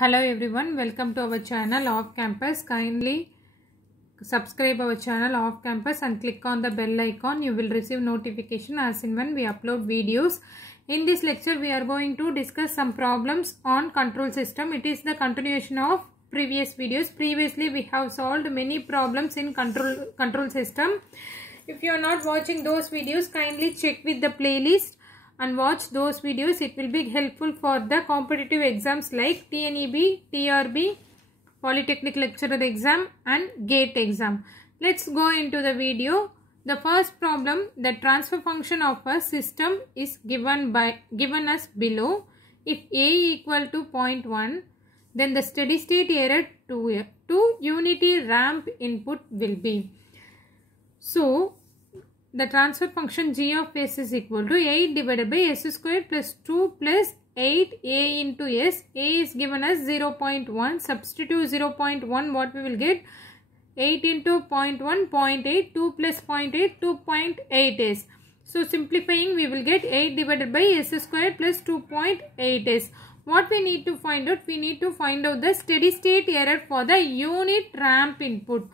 Hello everyone, welcome to our channel Off Campus. Kindly subscribe our channel Off Campus and click on the bell icon. You will receive notification as and when we upload videos. In this lecture we are going to discuss some problems on control system. It is the continuation of previous videos. Previously we have solved many problems in control system. If you are not watching those videos, kindly check with the playlist and watch those videos. It will be helpful for the competitive exams like TNEB, TRB, Polytechnic Lecturer exam and GATE exam. Let's go into the video. The first problem, the transfer function of a system is given as below. If A equal to 0.1, then the steady state error to unity ramp input will be. So, the transfer function g of s is equal to 8 divided by s square plus 2 plus 8 a into s. A is given as 0.1. Substitute 0.1, what we will get? 8 into 0.1, 0.8, 2 plus 0.8, 2.8 s. So simplifying, we will get 8 divided by s square plus 2.8 s. What we need to find out? We need to find out the steady state error for the unit ramp input.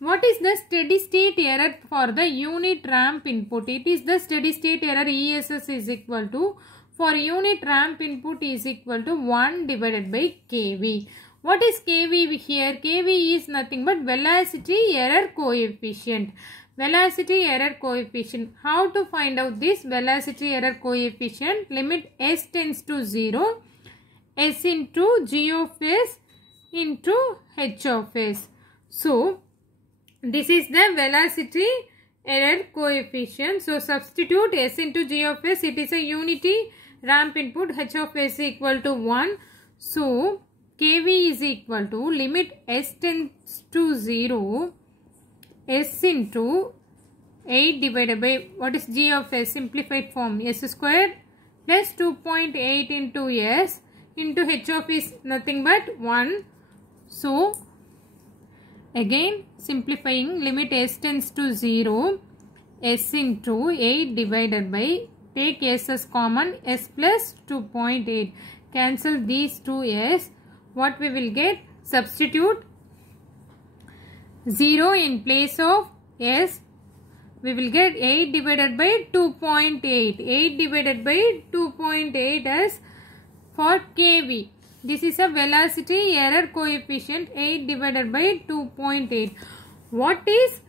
What is the steady state error for the unit ramp input? It is the steady state error ESS is equal to, for unit ramp input is equal to 1 divided by kV. What is kV here? kV is nothing but velocity error coefficient. Velocity error coefficient. How to find out this velocity error coefficient? Limit s tends to 0, s into g of s into h of s. So, this is the velocity error coefficient. So, substitute s into g of s. It is a unity ramp input. H of s equal to 1. So, kV is equal to limit s tends to 0, s into 8 divided by, what is g of s? Simplified form, s square plus 2.8 into s into h of s nothing but 1. So, again simplifying, limit s tends to 0, s into 8 divided by, take s as common, s plus 2.8. Cancel these two s. What we will get? Substitute 0 in place of s. We will get 8 divided by 2.8. 8 divided by 2.8 as for kV. This is a velocity error coefficient, 8 divided by 2.8. What is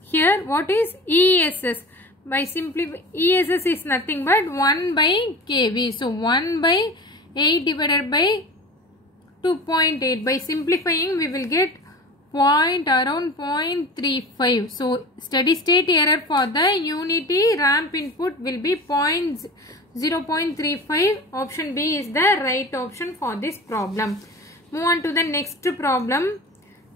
here? What is ESS? By simply ESS is nothing but 1 by kV. So 1 by 8 divided by 2.8. By simplifying, we will get around 0.35. So steady state error for the unity ramp input will be 0.35. Option B is the right option for this problem. Move on to the next problem.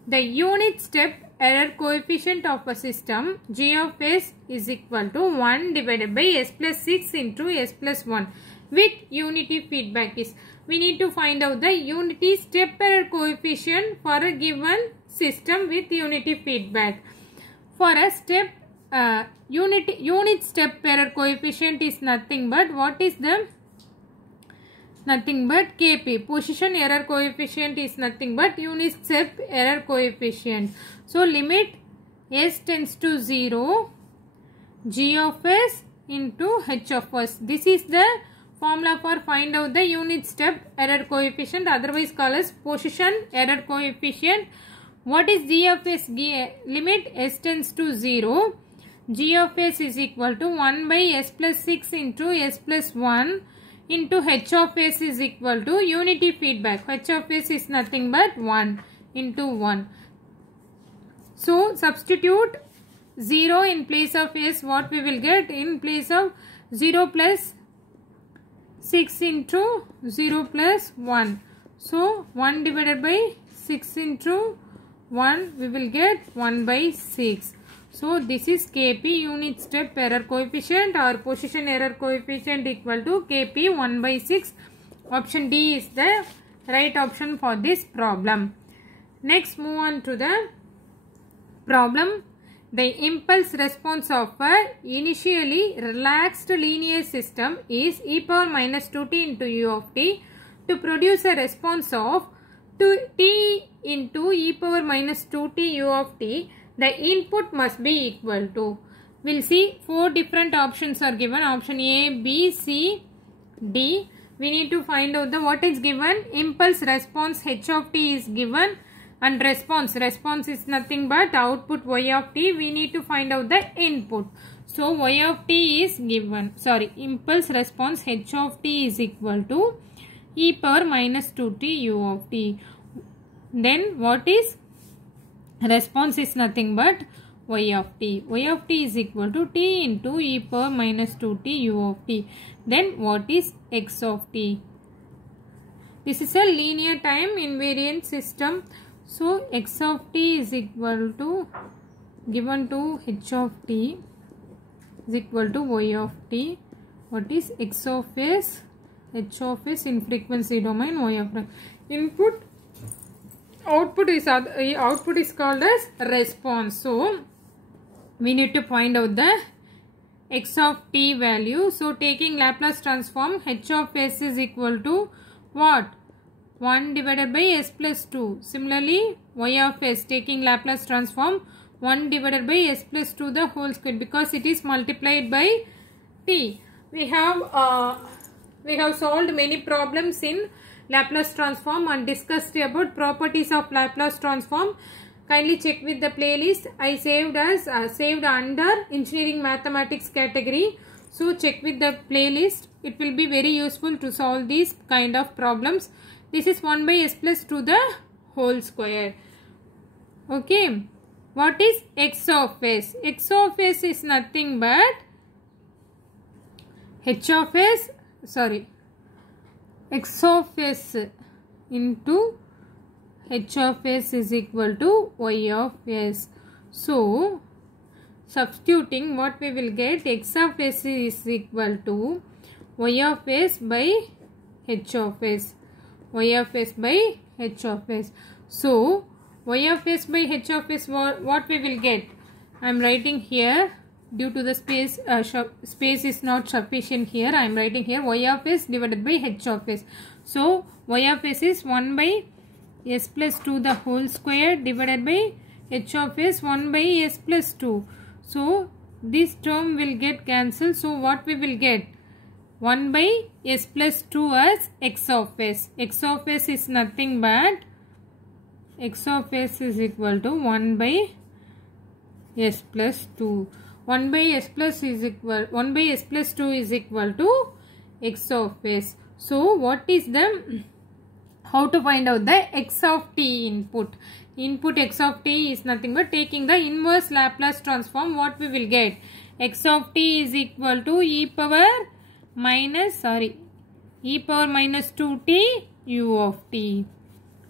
The unit step error coefficient of a system g of s is equal to 1 divided by s plus 6 into s plus 1 with unity feedback is. We need to find out the unity step error coefficient for a given system with unity feedback. For a step unit step error coefficient is nothing but, what is the? Nothing but Kp. Position error coefficient is nothing but unit step error coefficient. So, limit s tends to 0, g of s into h of s. This is the formula for find out the unit step error coefficient, otherwise called as position error coefficient. What is g of s? Limit s tends to 0. G of s is equal to 1 by s plus 6 into s plus 1 into h of s is equal to unity feedback. H of s is nothing but 1 into 1. So, substitute 0 in place of s. What we will get? In place of 0 plus 6 into 0 plus 1. So, 1 divided by 6 into 1, we will get 1 by 6. So, this is Kp unit step error coefficient or position error coefficient equal to Kp 1 by 6. Option D is the right option for this problem. Next, move on to the problem. The impulse response of a initially relaxed linear system is e power minus 2t into u of t to produce a response of t into e power minus 2t u of t, the input must be equal to. We'll see 4 different options are given. Option A, B, C, D. We need to find out the what is given. Impulse response h of t is given, and response is nothing but output y of t. We need to find out the input. So y of t is given. Impulse response h of t is equal to e power minus 2t u of t. Then what is response is nothing but y of t. Y of t is equal to t into e power minus 2t u of t. Then what is x of t? This is a linear time invariant system. So x of t is equal to, given to h of t is equal to y of t. What is x of s? H of s in frequency domain, y of t. Input, output is called as response. So we need to find out the x of t value. So taking Laplace transform, h of s is equal to what? 1 divided by s plus 2. Similarly, y of s, taking Laplace transform, 1 divided by s plus 2 the whole square, because it is multiplied by t. We have solved many problems in Laplace transform and discussed about properties of Laplace transform. Kindly check with the playlist. I saved under engineering mathematics category. So check with the playlist. It will be very useful to solve these kind of problems. This is 1 by s plus 2 the whole square. Okay. What is x of s? X of s is nothing but x of s into h of s is equal to y of s. So substituting, what we will get, x of s is equal to y of s by h of s. Y of s by h of s. So y of s by h of s, what we will get? I am writing here, due to the space is not sufficient here. I am writing here y of s divided by h of s. So y of s is 1 by s plus 2 the whole square divided by h of s 1 by s plus 2. So this term will get cancelled. So what we will get? 1 by s plus 2 as x of s. X of s is nothing but x of s is equal to 1 by s plus 2. 1 by s plus 2 is equal to x of s. So what is the, how to find out the x of t input? Input x of t is nothing but taking the inverse Laplace transform. What we will get? X of t is equal to e power minus 2t u of t.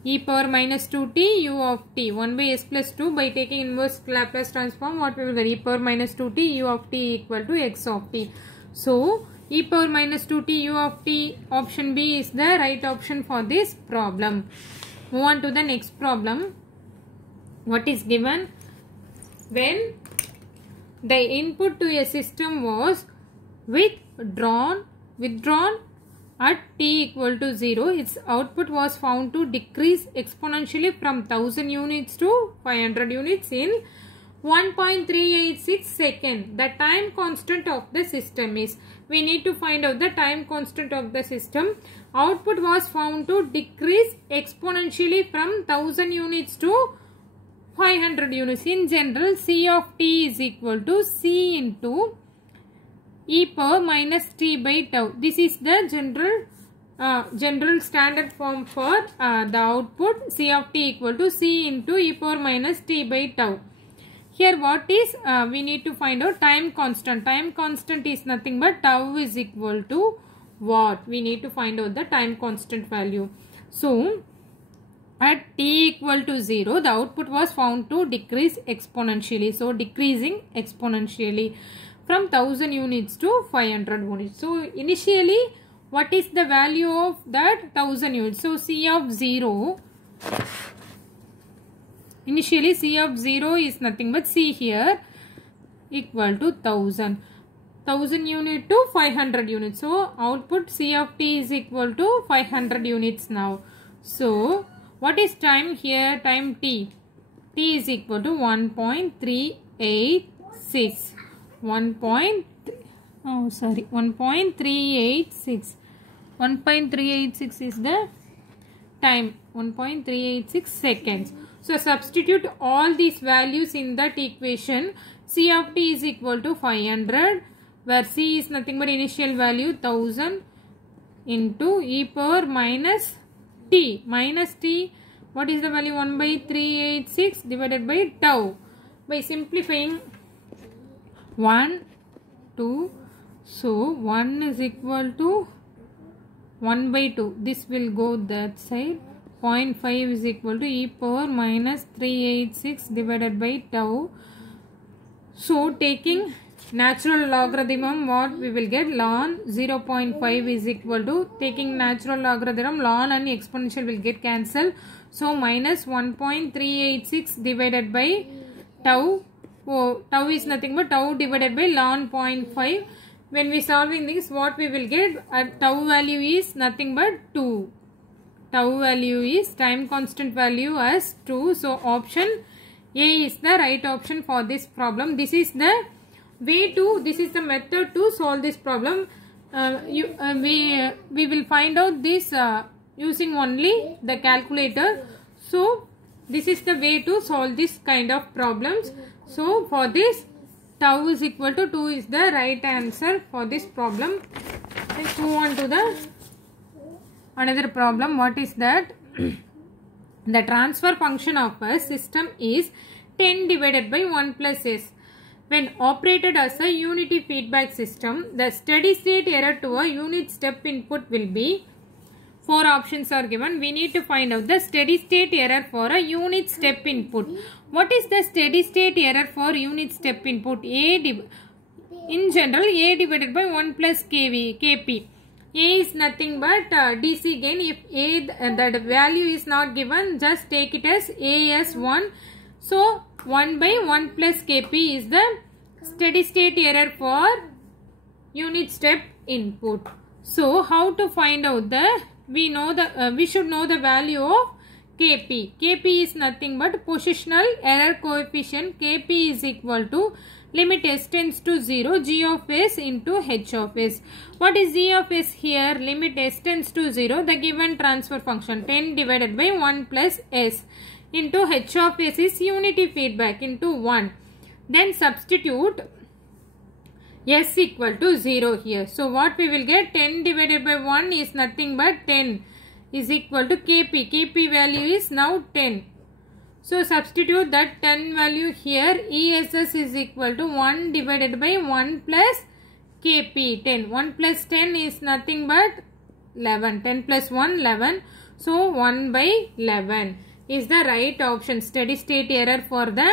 E power minus 2t u of t. 1 by s plus 2, by taking inverse Laplace transform, what we will get? E power minus 2t u of t equal to x of t. So e power minus 2t u of t, option B is the right option for this problem. Move on to the next problem. What is given? When the input to a system was withdrawn at t equal to 0, its output was found to decrease exponentially from 1000 units to 500 units in 1.386 seconds. The time constant of the system is, we need to find out the time constant of the system. Output was found to decrease exponentially from 1000 units to 500 units. In general, C of t is equal to C into e power minus t by tau. This is the general standard form for the output. C of t equal to C into e power minus t by tau. Here what is, we need to find out time constant. Time constant is nothing but tau is equal to what? We need to find out the time constant value. So at t equal to 0, the output was found to decrease exponentially. So decreasing exponentially from 1000 units to 500 units. So initially, what is the value of that 1000 units? So C of 0, initially C of 0 is nothing but C here equal to 1000. 1000 unit to 500 units. So output C of t is equal to 500 units now. So what is time here? Time t. T is equal to 1.386. 1.386. 1.386 is the time. 1.386 seconds. So substitute all these values in that equation. C of t is equal to 500, where C is nothing but initial value 1000 into e power minus t. Minus t, what is the value? 1/386 divided by tau. By simplifying 1, 2, so 1 is equal to 1/2. This will go that side. 0.5 is equal to e power minus 386 divided by tau. So taking natural logarithm, what we will get? Ln 0.5 is equal to, taking natural logarithm, ln and exponential will get cancelled. So minus 1.386 divided by tau. Oh, tau is nothing but tau divided by ln 0.5. When we solving this, what we will get? Tau value is nothing but 2. Tau value is time constant value as 2. So option A is the right option for this problem. This is the way to, this is the method to solve this problem. We will find out this using only the calculator. So this is the way to solve this kind of problems. So for this, tau is equal to 2 is the right answer for this problem. Let's move on to the another problem. What is that? The transfer function of a system is 10 divided by 1 plus s. When operated as a unity feedback system, the steady state error to a unit step input will be, 4 options are given. We need to find out the steady state error for a unit step input. What is the steady state error for unit step input? In general, A divided by 1 plus Kp. A is nothing but DC gain. If A, the value is not given, just take it as A as 1. So 1 by 1 plus Kp is the steady state error for unit step input. So how to find out the, we should know the value of Kp. Kp is nothing but positional error coefficient. Kp is equal to limit s tends to 0 g of s into h of s. What is g of s here? Limit s tends to 0, the given transfer function 10 divided by 1 plus s into h of s is unity feedback into 1. Then substitute s equal to 0 here. So what we will get? 10 divided by 1 is nothing but 10 is equal to Kp. Kp value is now 10. So substitute that 10 value here. ESS is equal to 1 divided by 1 plus Kp. 10. 1 plus 10 is nothing but 11. 10 plus 1, 11. So 1 by 11 is the right option. Steady state error for the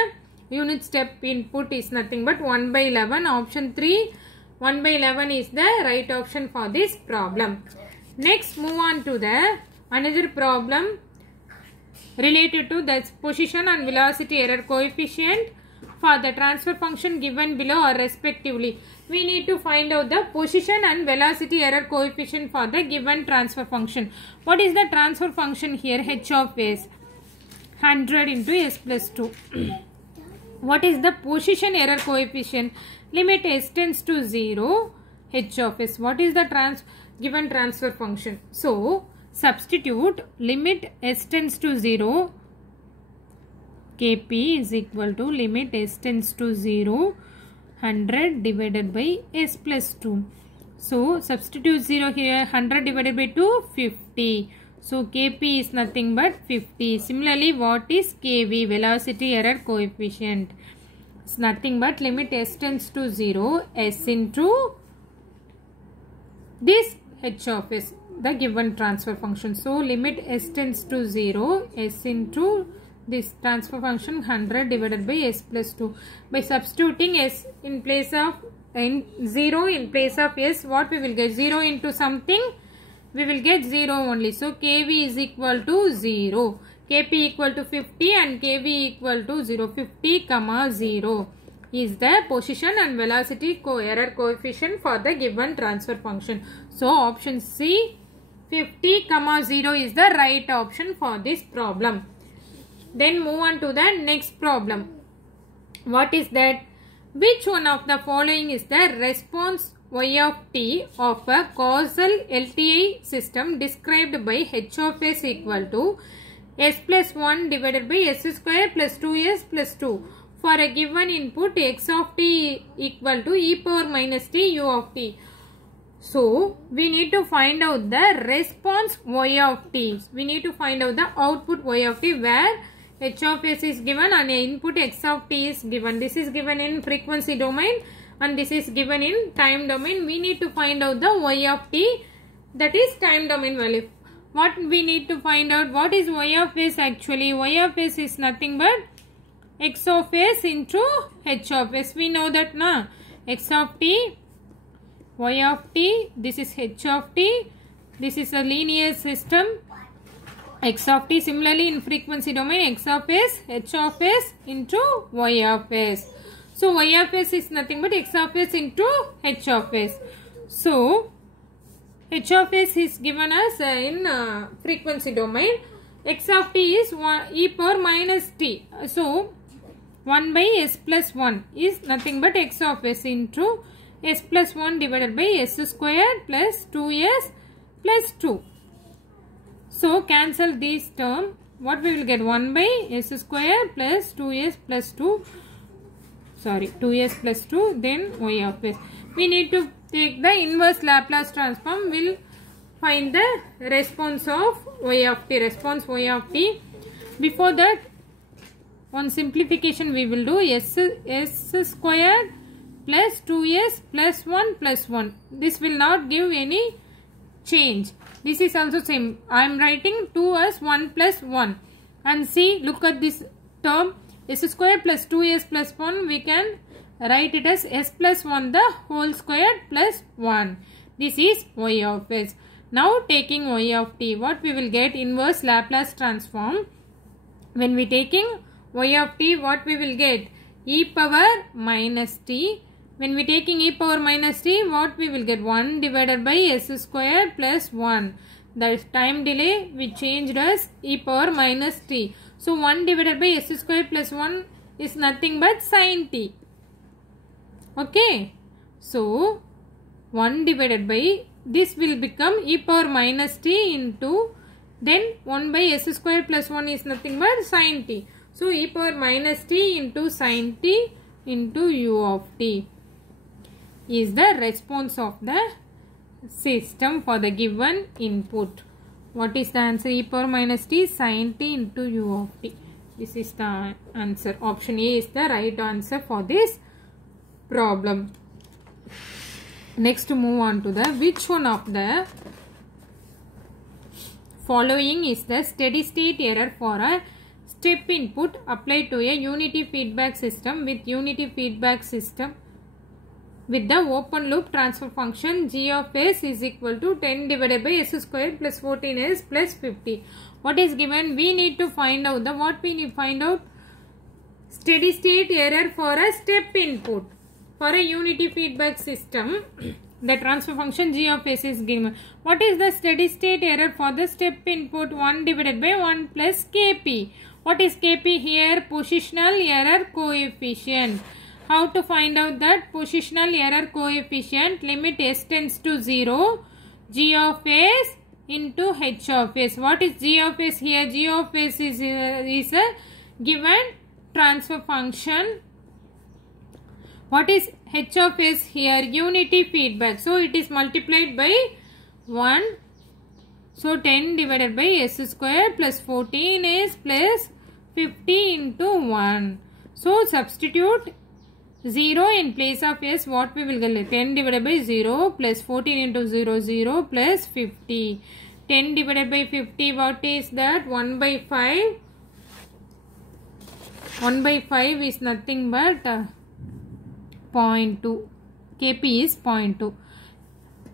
unit step input is nothing but 1 by 11. Option 3, 1 by 11 is the right option for this problem. Next, move on to the another problem related to the position and velocity error coefficient for the transfer function given below or respectively. We need to find out the position and velocity error coefficient for the given transfer function. What is the transfer function here? H of s, 100 into s plus 2. What is the position error coefficient? Limit s tends to 0, h of s. What is the given transfer function? So substitute limit s tends to 0, Kp is equal to limit s tends to 0, 100 divided by s plus 2. So substitute 0 here, 100 divided by 2, 50. So Kp is nothing but 50. Similarly, what is Kv? Velocity error coefficient. It's nothing but limit s tends to 0, s into this h of s, the given transfer function. So limit s tends to 0, s into this transfer function 100 divided by s plus 2. By substituting s in place of 0 in place of s, what we will get? 0 into something, we will get 0 only. So Kv is equal to 0. Kp equal to 50 and Kv equal to 0. 50 comma 0. is the position and velocity error coefficient for the given transfer function. So option C 50,0 is the right option for this problem. Then move on to the next problem. What is that? Which one of the following is the response y of t of a causal LTI system described by h of s equal to s plus 1 divided by s square plus 2s plus 2 for a given input x of t equal to e power minus t u of t. So, we need to find out the response y of t. We need to find out the output y of t where h of s is given and input x of t is given. This is given in frequency domain and this is given in time domain. We need to find out the y of t, that is time domain value. What we need to find out, what is y of s actually? Y of s is nothing but x of s into h of s. We know that na, x of t, y of t, this is h of t, this is a linear system, x of t. Similarly in frequency domain, x of s, h of s into y of s. So y of s is nothing but x of s into h of s. So h of s is given as in frequency domain. X of t is e power minus t. So 1 by s plus 1 is nothing but x of s into s plus 1 divided by s square plus 2s plus 2. So cancel this term. What we will get? 1 by s square plus 2s plus 2. Sorry, 2s plus 2, then y of s. We need to take the inverse Laplace transform. We'll find the response of y of t. Response y of t. Before that, one simplification we will do. S square plus 2s plus 1 plus 1. This will not give any change. This is also same. I am writing 2 as 1 plus 1. And see, look at this term. S square plus 2s plus 1, we can write it as s plus 1 the whole square plus 1. This is y of s. Now taking y of t, what we will get? Inverse Laplace transform. When we taking y of t, what we will get? E power minus t. When we taking e power minus t, what we will get? 1 divided by s square plus 1. The time delay we changed as e power minus t. So 1 divided by s square plus 1 is nothing but sin t. Okay. So 1 divided by, this will become e power minus t into, then 1 by s square plus 1 is nothing but sin t. So e power minus t into sin t into u of t is the response of the system for the given input. What is the answer? E power minus t sin t into u of t. This is the answer. Option A is the right answer for this problem. Next, to move on to the which one of the following is the steady state error for a step input applied to a unity feedback system with the open loop transfer function g of s is equal to 10 divided by s square plus 14s plus 50. What is given? We need to find out the, what we need to find out? Steady state error for a step input for a unity feedback system. The transfer function g of s is given. What is the steady state error for the step input? 1 divided by 1 plus kp. What is kp here? Positional error coefficient. How to find out that positional error coefficient? Limit s tends to 0, g of s into h of s. What is g of s here? G of s is a given transfer function. What is h of s here? Unity feedback. So it is multiplied by 1. So 10 divided by s square plus 14 is plus 50 into 1. So substitute 0 in place of s. What we will get? 10 divided by 0 plus 14 into 0, 0 plus 50. 10 divided by 50, what is that? 1 by 5. 1 by 5 is nothing but 0.2. Kp is 0.2.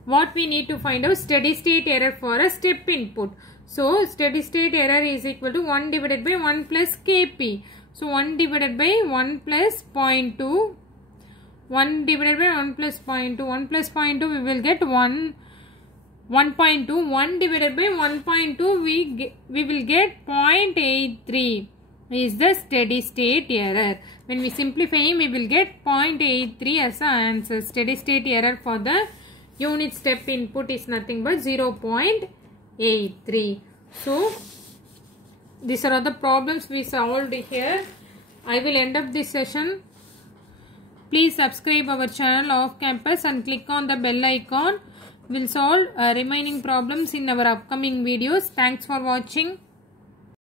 What we need to find out? Steady state error for a step input. So steady state error is equal to 1 divided by 1 plus Kp. So 1 divided by 1 plus 0.2 1 divided by 1 plus 0.2. 1 plus 0.2 we will get 1.2. 1 divided by 1.2 we will get 0.83 is the steady state error. When we simplify, we will get 0.83 as the answer. Steady state error for the unit step input is nothing but 0.83. So these are all the problems we solved here. I will end up this session. Please subscribe our channel Off Campus and click on the bell icon. We'll solve remaining problems in our upcoming videos. Thanks for watching.